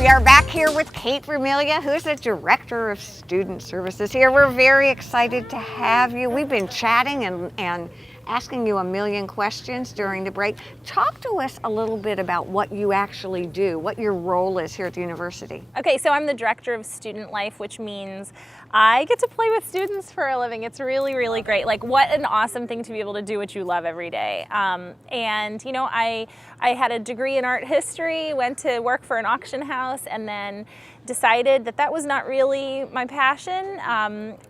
We are back here with Kate Vermilya, who's the Director of Student Services here. We're very excited to have you. We've been chatting and asking you a million questions during the break. Talk to us a little bit about what you actually do, what your role is here at the university. Okay, so I'm the Director of Student Life, which means I get to play with students for a living. It's really, really great. Like, what an awesome thing to be able to do what you love every day. And you know, I had a degree in art history, went to work for an auction house, and then decided that that was not really my passion.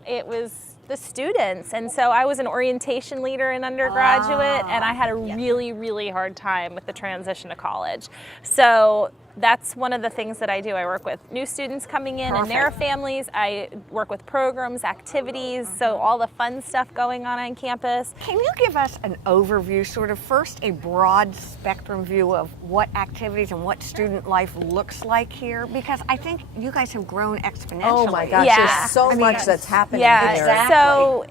It was the students, and so I was an orientation leader in undergraduate, and I had a really, really hard time with the transition to college. So that's one of the things that I do. I work with new students coming in and their families. I work with programs, activities, so all the fun stuff going on campus. Can you give us an overview, sort of first a broad spectrum view of what activities and what student life looks like here? Because I think you guys have grown exponentially. Oh my gosh, there's so much that's happening here. Exactly. So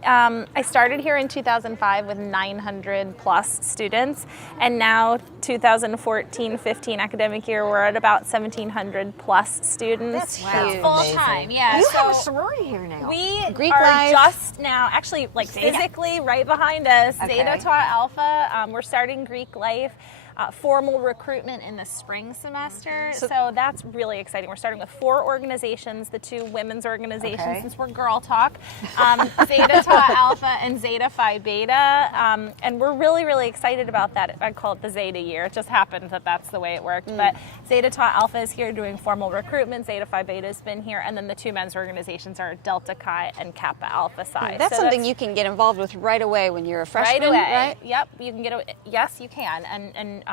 I started here in 2005 with 900 plus students, and now 2014-15 academic year, we're at about 1,700 plus students. That's huge. Full time, yeah. You so have a sorority here now. we Greek are life. just now, actually, like physically right behind us, Okay. Zeta Tau Alpha. We're starting Greek life. Formal recruitment in the spring semester, so that's really exciting. We're starting with 4 organizations, the 2 women's organizations, since we're Girl Talk, Zeta Tau Alpha and Zeta Phi Beta, and we're really, really excited about that. I call it the Zeta year. It just happened that that's the way it worked, but Zeta Tau Alpha is here doing formal recruitment, Zeta Phi Beta has been here, and then the 2 men's organizations are Delta Chi and Kappa Alpha Psi. That's So something you can get involved with right away when you're a freshman, right away. right? Yep, you can get yes, you can, and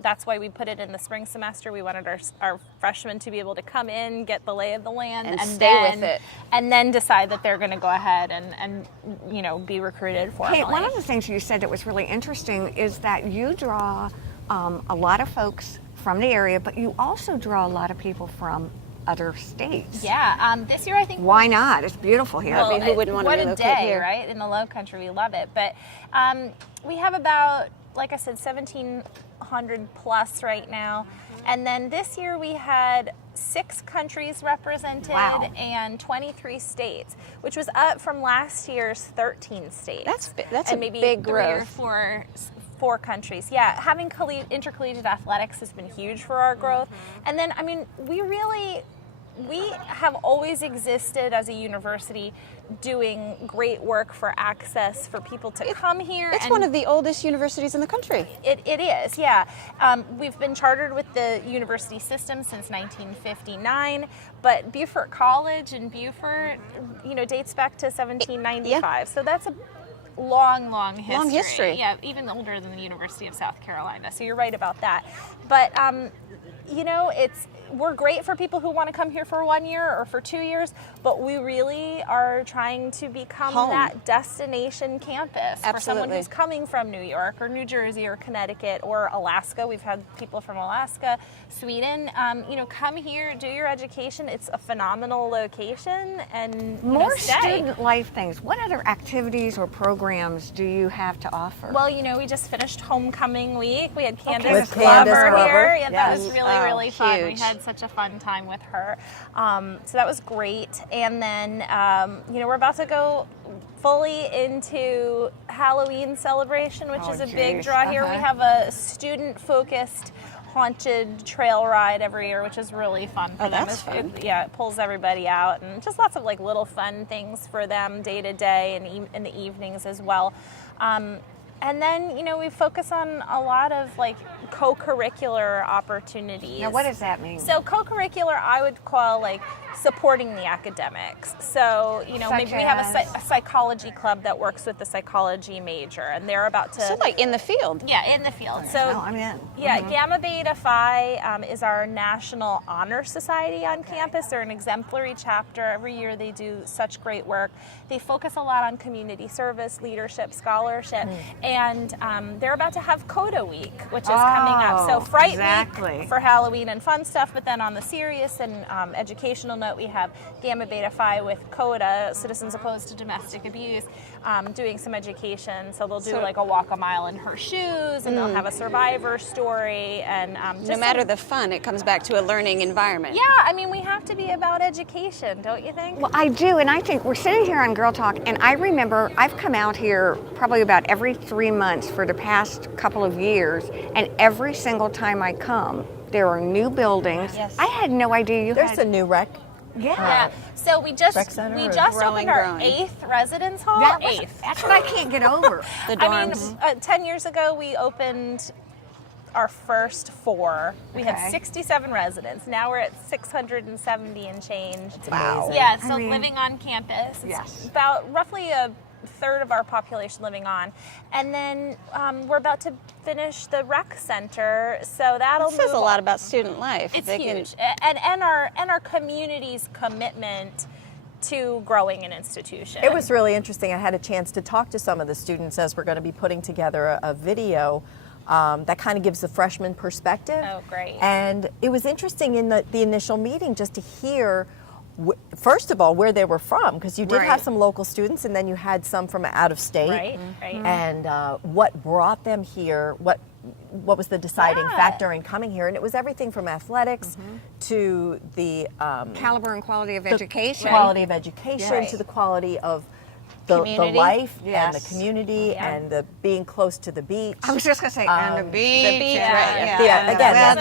that's why we put it in the spring semester. We wanted our freshmen to be able to come in, get the lay of the land, And stay then, with it. and then decide that they're going to go ahead and you know, be recruited formally. Hey, one of the things you said that was really interesting is that you draw a lot of folks from the area, but you also draw a lot of people from other states. Yeah, this year I think. Why not? It's beautiful here. Well, I mean, who wouldn't want to what a relocate day, here? right? In the Low Country, we love it. But we have about, like I said, 1,700 plus right now. And then this year we had 6 countries represented and 23 states, which was up from last year's 13 states. That's and a maybe big 3 growth. or 4 countries. Yeah, having intercollegiate athletics has been huge for our growth. And then, I mean, we have always existed as a university doing great work for access for people to come here. It's and one of the oldest universities in the country. it is, yeah. We've been chartered with the university system since 1959, but Beaufort College in Beaufort, you know, dates back to 1795. So that's a long history. Long history. Yeah, even older than the University of South Carolina. So you're right about that. But you know, we're great for people who want to come here for 1 year or for 2 years, but we really are trying to become home. that destination campus for someone Absolutely. who's coming from New York or New Jersey or Connecticut or Alaska. We've had people from Alaska, Sweden. You know, come here, do your education. It's a phenomenal location, and More stay. student life things. What other activities or programs do you have to offer? Well, you know, we just finished homecoming week. We had Candace With Glover Candace here. Glover. Yeah, that was Yes. really fun. We huge. had such a fun time with her. So that was great. And then, you know, we're about to go fully into Halloween celebration, which is a big geez. draw here. We have a student-focused haunted trail ride every year, which is really fun for them. that's fun. It pulls everybody out, and just lots of like little fun things for them day to day and in the evenings as well. And then, you know, we focus on a lot of like co-curricular opportunities. Now, what does that mean? So co-curricular, I would call like supporting the academics. So, you know, Such maybe we have as? a psychology club that works with the psychology major, and they're about to... So like in the field. Yeah, in the field. So Oh, I'm in. yeah, Gamma Beta Phi is our National Honor Society on campus. They're an exemplary chapter. Every year they do such great work. They focus a lot on community service, leadership, scholarship, and they're about to have Coda Week, which is coming up. So Fright exactly. Week for Halloween and fun stuff, but then on the serious and educational note we have Gamma Beta Phi with CODA, Citizens Opposed to Domestic Abuse, doing some education. So they'll do like a walk a mile in her shoes, and they'll have a survivor story. And No matter the fun, it comes back to a learning environment. yeah, I mean, we have to be about education, don't you think? Well, I do, and I think we're sitting here on Girl Talk, and I remember I've come out here probably about every 3 months for the past couple of years, and every single time I come, there are new buildings. Yes. I had no idea you There's had. a new rec. Yeah. So we just Rec center or- opened our Growing. 8th residence hall. That was- 8th. That's what I can't get over. The I mean, dorms. 10 years ago we opened our first 4. We Okay. had 67 residents. Now we're at 670 and change. Wow. Yeah, so I mean- living on campus. It's Yes. about roughly a third of our population living on. And then we're about to finish the rec center, so that'll It says move a lot about student life. It's They can- huge, and our community's commitment to growing an institution. It was really interesting. I had a chance to talk to some of the students as we're going to be putting together a video that kind of gives the freshman perspective. Oh, great. And it was interesting in the initial meeting just to hear, first of all, where they were from, because you did Right. have some local students and then you had some from out of state. Right, right. And what brought them here, what was the deciding Yeah. factor in coming here. And it was everything from athletics to the Caliber and quality of education. quality of education Right. to the quality of the Community. life and Yes. the community Yeah. and the being close to the beach. I was just gonna say, and the beach. beach, yeah, right, yeah, Yeah, the again, weather.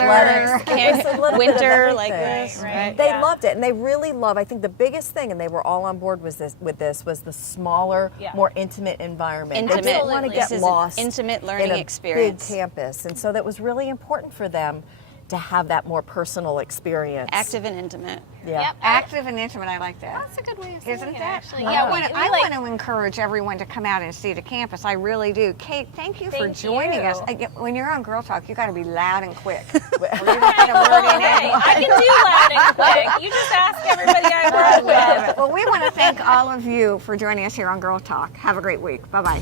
athletics. It was a little bit of Winter like everything. this, Right, right? They Yeah. loved it, and they really love. I think the biggest thing, and they were all on board with this was the smaller, Yeah. more intimate environment. Intimate. They didn't want to Absolutely. get This is an lost intimate learning in a experience. big campus, and so that was really important for them to have that more personal experience. Active and intimate. Yeah. Yep. Active and intimate, I like that. That's a good way of saying Isn't it, that? actually. I Yeah, want we like. to encourage everyone to come out and see the campus. I really do. Kate, thank you for Thank joining you. us. When you're on Girl Talk, you got to be loud and quick. Or you don't get a word in Hey, edgewise. I can do loud and quick. You just ask everybody I work with. Well, we want to thank all of you for joining us here on Girl Talk. Have a great week. Bye-bye.